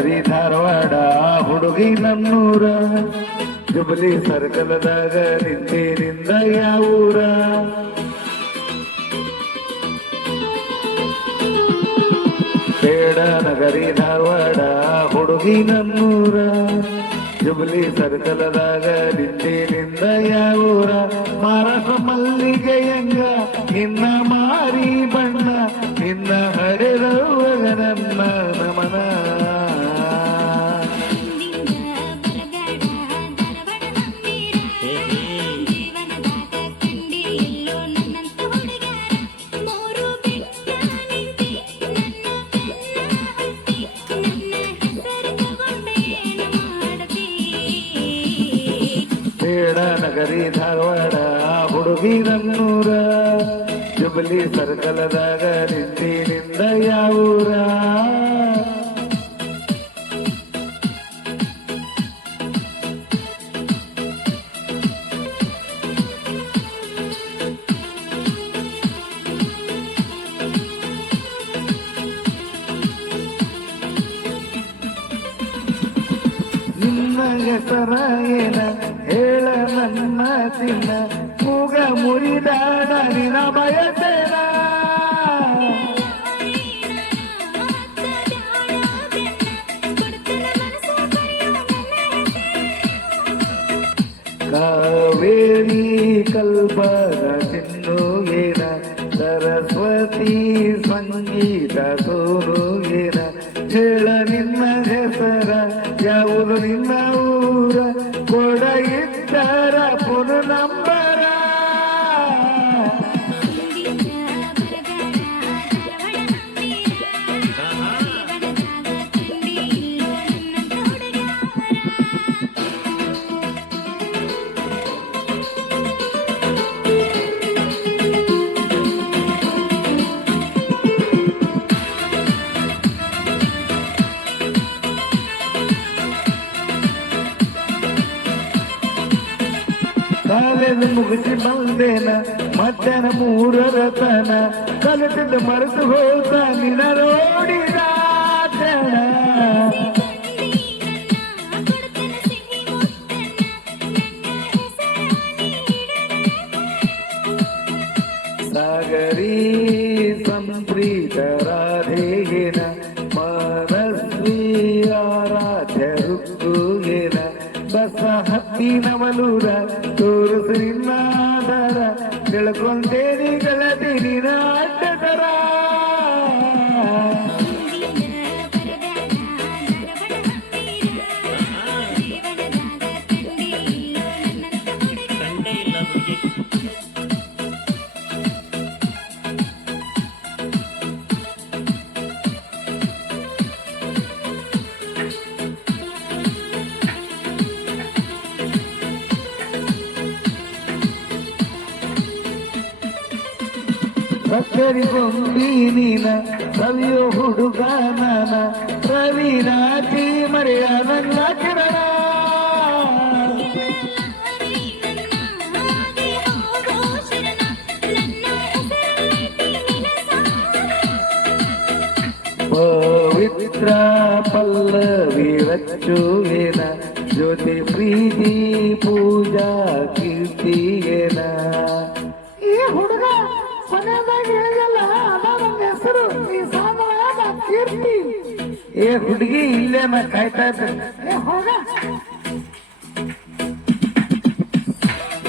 ನಗರಿ ಧಾರವಾಡ ಹುಡುಗಿ ನಮ್ಮೂರ ಜುಬಲಿ ಸರ್ಕಲದಾಗ ನಿಂತೀರಿಂದ ಯಾವೂರ. ಬೇಡ ನಗರಿ ಧಾರವಾಡ ಹುಡುಗಿ ನಮ್ಮೂರ ಜುಬಲಿ ಸರ್ಕಲದಾಗ ನಿಂತೀರಿಂದ ಯಾವೂರ. ಮಾರಸ ಮಲ್ಲಿಗೆಯಂಗ ನಿನ್ನ ಮಾರಿ ಬಣ್ಣ, ನಿನ್ನ ಹಡೆದವಾಗ ನನ್ನ ನಮನ ಬೇಡ ನಗರಿ ಧಾರವಾಡ ಹುಡುಗಿ ನನ್ನೂರ. ಜುಬಲಿ ಸರ್ಕಲದಾಗ ನಿಂದ ಯಾವೂರ ನಿನ್ನ ಏನ? ಹೇಳ ನನ್ನ ತಿನ್ನ ಮೂಗ ಮುರಿದ ನಿನ ಬಯಸೇನ. ಕಾವೇರಿ ಕಲ್ಪದ ಏನ ಸರಸ್ವತಿ ಸಂಗೀತ ಸೋನು ಏನ ಹೇಳ ನಿನ್ನ ಹೆಸರ, ಯಾವುದು ನಿನ್ನ ಊರ? ಕೊಡ ಇದ್ದರ ಪುನ ಕಾಲೇಜ್ ಮುಗಿಸಿ ಬಂದೇನ ಮಧ್ಯಾಹ್ನ ಮೂರರ ತನ ಕಲಿತಿದ್ದ ಮರೆತು ಹೋತ ನಿನ ನೋಡಿದ ಹತ್ತಿನವಲೂರ ತೋರಿಸು ನಿನ್ನಾದರ ತಿಳ್ಕೊಂಡೇನಿ ಗಳತಿ ನಿನ ಸಕ್ಕರಿ ಗೊಂಬಿ ನೀನ ಸವಿಯೋ ಹುಡುಗ ನಾನ ರವಿನಾಥಿ ಮರೆಯ ನನ್ನ ಕಿರಣ ಪವಿತ್ರ ಪಲ್ಲವಿ ರಚ್ಚುವೇನ ಜ್ಯೋತಿ ಪ್ರೀತಿ ಪೂಜಾ ಕೀರ್ತಿಯೇನ ಹುಡುಗಿ ಇಲ್ಲೇ ನಾ ಕಾಯ್ತಾ ಇದ್ದೆ.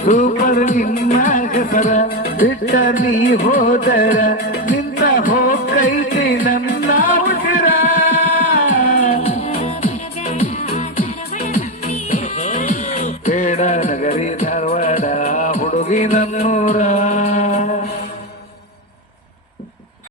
ಸೂಪರ್ ನಿಮ್ಮ ಹೆಸರ ಬಿಟ್ಟ ನೀ ಹೋದರ ನಿಂತ ಹೋಗೈತಿ ನನ್ನ ಉಸಿರ. ಬೇಡ ನಗರಿ ಧಾರವಾಡ ಹುಡುಗಿ ನನ್ನ